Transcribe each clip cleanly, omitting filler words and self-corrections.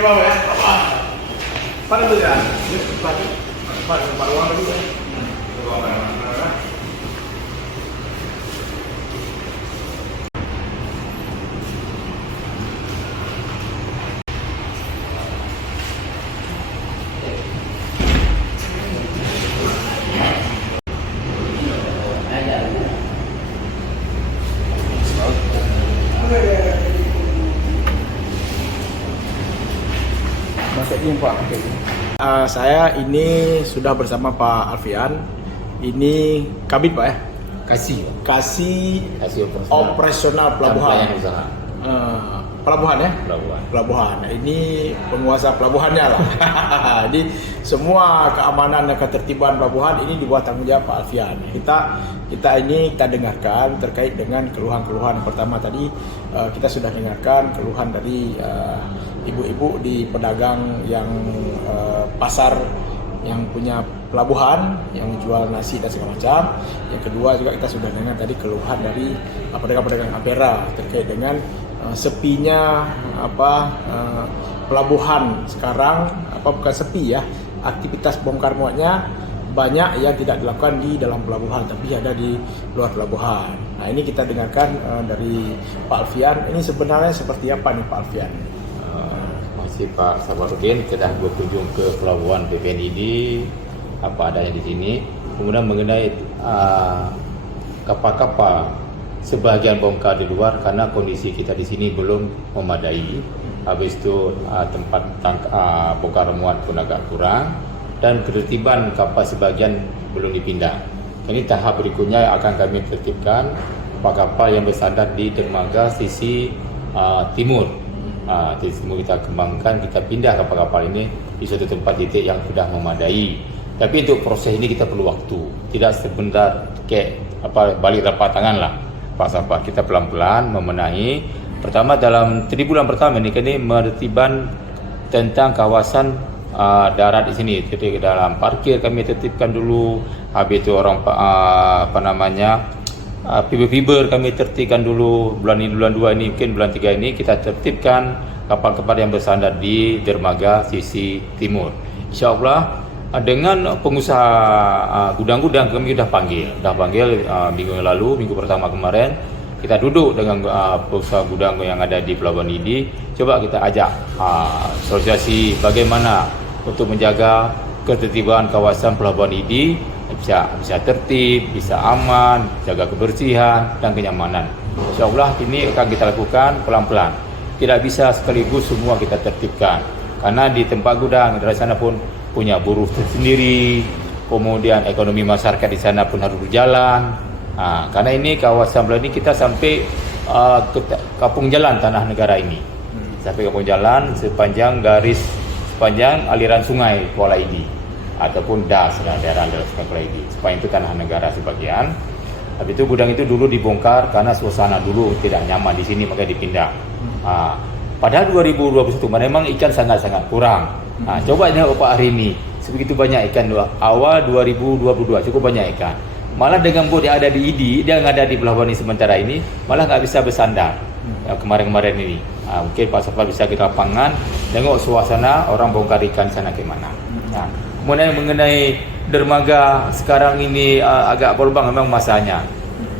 Bang ya? Apa? Pada tuh ya? Pada uang lagi ya? Uang mana? Saya ini sudah bersama Pak Alfian. Ini Kabid Pak ya? Kasih operasional pelabuhan. Pelabuhan ya? Pelabuhan. Ini penguasa pelabuhannya lah. Jadi semua keamanan dan ketertiban pelabuhan ini di bawah tanggung jawab Pak Alfian. Kita dengarkan terkait dengan keluhan-keluhan. Pertama tadi kita sudah dengarkan keluhan dari ibu-ibu di pedagang yang pasar yang punya pelabuhan yang jual nasi dan segala macam. Yang kedua juga kita sudah dengar tadi keluhan dari pedagang-pedagang Ampera terkait dengan sepinya pelabuhan sekarang, bukan sepi ya, aktivitas bongkar muatnya banyak yang tidak dilakukan di dalam pelabuhan tapi ada di luar pelabuhan. Nah ini kita dengarkan dari Pak Alfian. Ini sebenarnya seperti apa nih Pak Alfian? Masih Pak Sabarudin, kita berkunjung ke pelabuhan PPNID apa adanya di sini. Kemudian mengenai kapal-kapal sebagian bongkar di luar karena kondisi kita di sini belum memadai. Habis itu tempat bongkar muat pun agak kurang dan ketertiban kapal sebagian belum dipindah. Ini tahap berikutnya akan kami tertibkan kapal-kapal yang bersandar di dermaga sisi timur. Di timur kita kembangkan, kita pindah kapal-kapal ini di suatu tempat titik yang sudah memadai. Tapi untuk proses ini kita perlu waktu. Tidak sebentar kayak balik rapat tangan lah. Pak, kita pelan-pelan memenahi. Pertama dalam 3 bulan pertama ini menertiban tentang kawasan darat di sini. Jadi dalam parkir kami tertibkan dulu. Habis itu orang fiber kami tertibkan dulu. Bulan ini, bulan 2 ini, mungkin bulan 3 ini kita tertibkan kapal-kapal yang bersandar di dermaga sisi timur. InsyaAllah dengan pengusaha gudang-gudang kami sudah panggil minggu yang lalu, minggu pertama kemarin kita duduk dengan pengusaha gudang yang ada di Pelabuhan ID. Coba kita ajak asosiasi bagaimana untuk menjaga ketertiban kawasan Pelabuhan ID bisa tertib, bisa aman, jaga kebersihan dan kenyamanan. InsyaAllah ini akan kita lakukan pelan-pelan. Tidak bisa sekaligus semua kita tertibkan karena di tempat gudang dari sana pun punya buruh tersendiri, kemudian ekonomi masyarakat di sana pun harus berjalan. Karena ini kawasan Pelabuhan ini kita sampai ke kampung jalan tanah negara ini, sampai kampung jalan sepanjang aliran sungai Kuala Idi ataupun das daerah sungai Kuala Idi. Supaya itu tanah negara sebagian. Habis itu gudang itu dulu dibongkar karena suasana dulu tidak nyaman di sini, maka dipindah. Padahal 2021 memang ikan sangat-sangat kurang. Coba tengok Pak hari ini, sebegitu banyak ikan. Awal 2022 cukup banyak ikan. Malah dengan bot yang ada di ID, dia yang ada di Pelabuhan ini sementara ini, malah nggak bisa bersandar. Kemarin-kemarin ini, mungkin Pak Safar bisa ke lapangan, tengok suasana orang bongkar ikan di sana gimana. Kemudian mengenai dermaga sekarang ini agak berlubang memang masanya.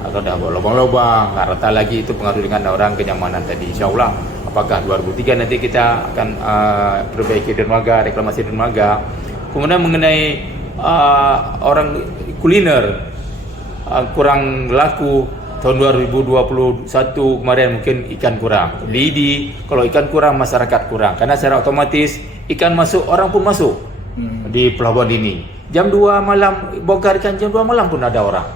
Atau dah berlubang-lubang, nggak rata lagi, itu pengaruh dengan orang kenyamanan tadi. InsyaAllah apakah 2003 nanti kita akan perbaiki dermaga, reklamasi dermaga. Kemudian mengenai orang kuliner kurang laku tahun 2021 kemarin, mungkin ikan kurang. Lidi, kalau ikan kurang masyarakat kurang karena secara otomatis ikan masuk, orang pun masuk di pelabuhan ini. Jam 2 malam bongkar ikan, jam 2 malam pun ada orang.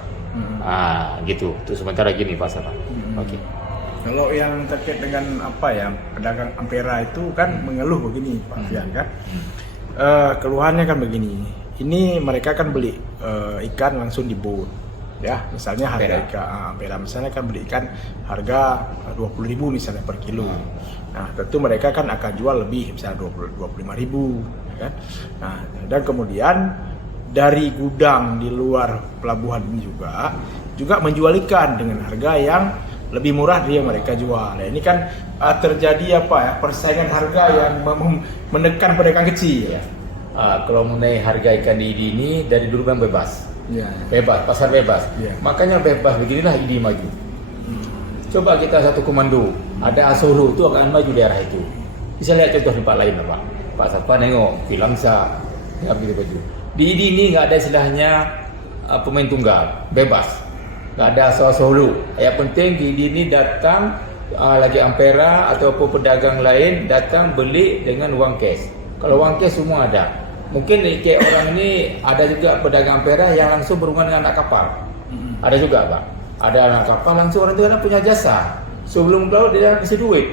Gitu. Itu sementara gini Pak Safa. Oke. Kalau yang terkait dengan pedagang Ampera itu kan mengeluh begini Pak Alfian kan. Keluhannya kan begini. Ini mereka kan beli ikan langsung di boat. Ya, misalnya harga ikan Ampera misalnya kan beli ikan harga 20.000 misalnya per kilo. Nah, tentu mereka kan akan jual lebih, misalnya 25.000 ya kan. Nah, dan kemudian dari gudang di luar pelabuhan ini juga menjual ikan dengan harga yang lebih murah dia mereka jual. Nah, ini kan terjadi apa ya, persaingan harga yang menekan pedagang kecil. Ya. Kalau mengenai harga ikan di ID ini dari dulu kan bebas. Ya. Bebas, pasar bebas. Ya. Makanya bebas beginilah ID maju. Coba kita satu komando, ada Solo itu akan maju di arah itu. Bisa lihat contoh tempat lain Pak. Pak Satpa nengok, Filangsa, ya begitu baju. Di ID ini nggak ada istilahnya pemain tunggal, bebas. Nggak ada asal Solo. Yang penting di ID ini datang lagi Ampera ataupun pedagang lain datang beli dengan uang cash. Kalau uang cash semua ada. Mungkin kayak orang ini ada juga pedagang Ampera yang langsung berhubungan dengan anak kapal. Ada juga Pak. Ada anak kapal langsung orang itu kan punya jasa. Sebelum laut dia kasih duit.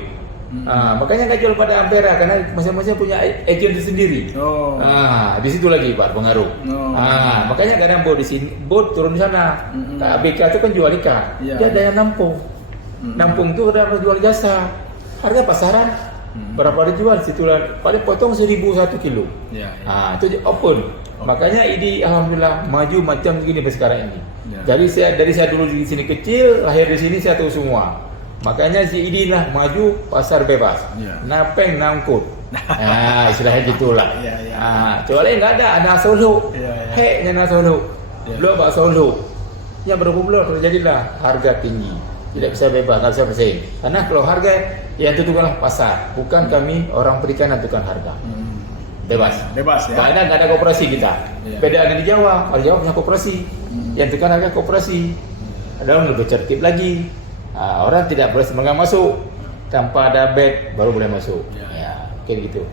Makanya nggak jual pada Ampera karena masing-masing punya agen sendiri. Di situ lagi Pak pengaruh. Makanya kadang bot di sini, bot turun di sana. ABK itu kan jual ikan. Dia ada yang nampung. Nampung itu udah jual jasa. Harga pasaran berapa dijual situ lah. Paling potong 1.000 1 kilo. Itu open. Makanya ini alhamdulillah maju macam begini sekarang ini. Dari saya dulu di sini kecil, lahir di sini saya tahu semua. Makanya si inilah maju pasar bebas. Napeng nangkut. Istilahnya gitulah. Kecuali nggak ada Solo. Heknya Solo. Belum Pak Solo. Ya berapa terjadilah harga tinggi. Tidak bisa bebas, nggak bisa bersaing. Karena kalau harga yang tentukanlah pasar, bukan kami orang perikanan tentukan harga. Bebas ya. Karena nggak ada koperasi kita. Beda dengan di Jawa. Kalau Jawa punya koperasi, yang tentukan harga koperasi. Ada lebih tertib lagi. Orang tidak boleh sembarangan masuk tanpa ada bed baru boleh masuk. Kayak gitu.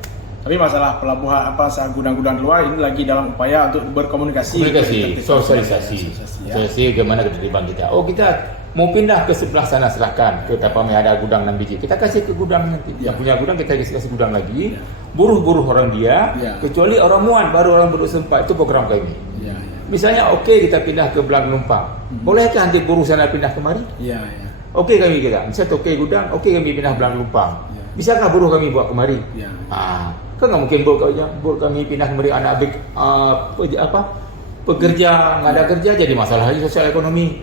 Tapi masalah pelabuhan gudang-gudang luar ini lagi dalam upaya untuk berkomunikasi, sosialisasi bagaimana ketertiban kita. Kita mau pindah ke sebelah sana silakan. Kita ada gudang 6 biji. Kita kasih ke gudang nanti. Yang punya gudang kita kasih gudang lagi. Buruh orang dia. Kecuali orang muat baru orang bersempat itu program kami. Misalnya kita pindah ke Belang Lumpang. Bolehkah nanti buruh sana pindah kemari? Kami kita. Misalnya gudang, kami pindah Belang Lumpang. Bisakah buruh kami buat kemari? Kan nggak mungkin buruh kami pindah kemari anak pekerja nggak ada kerja jadi masalah sosial ekonomi.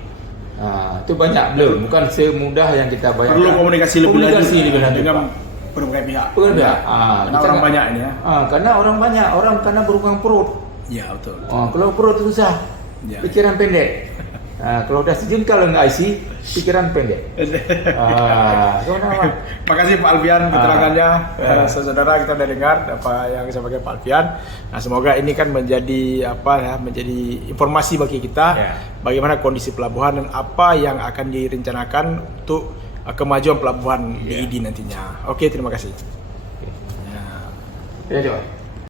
Itu banyak belum, bukan semudah yang kita bayangkan. Perlu komunikasi lebih lanjut dengan berbagai pihak. Karena orang banyak ini ya. Karena orang banyak, karena berhubungan perut. Betul. Kalau perut susah, pikiran pendek. Kalau udah sejengkal nggak isi, pikiran pendek. Makasih Pak Alfian keterangannya. Saudara kita udah dengar apa yang disampaikan Pak Alfian. Semoga ini kan menjadi menjadi informasi bagi kita bagaimana kondisi pelabuhan dan apa yang akan direncanakan untuk kemajuan pelabuhan di ID nantinya. Terima kasih. Ya, coba.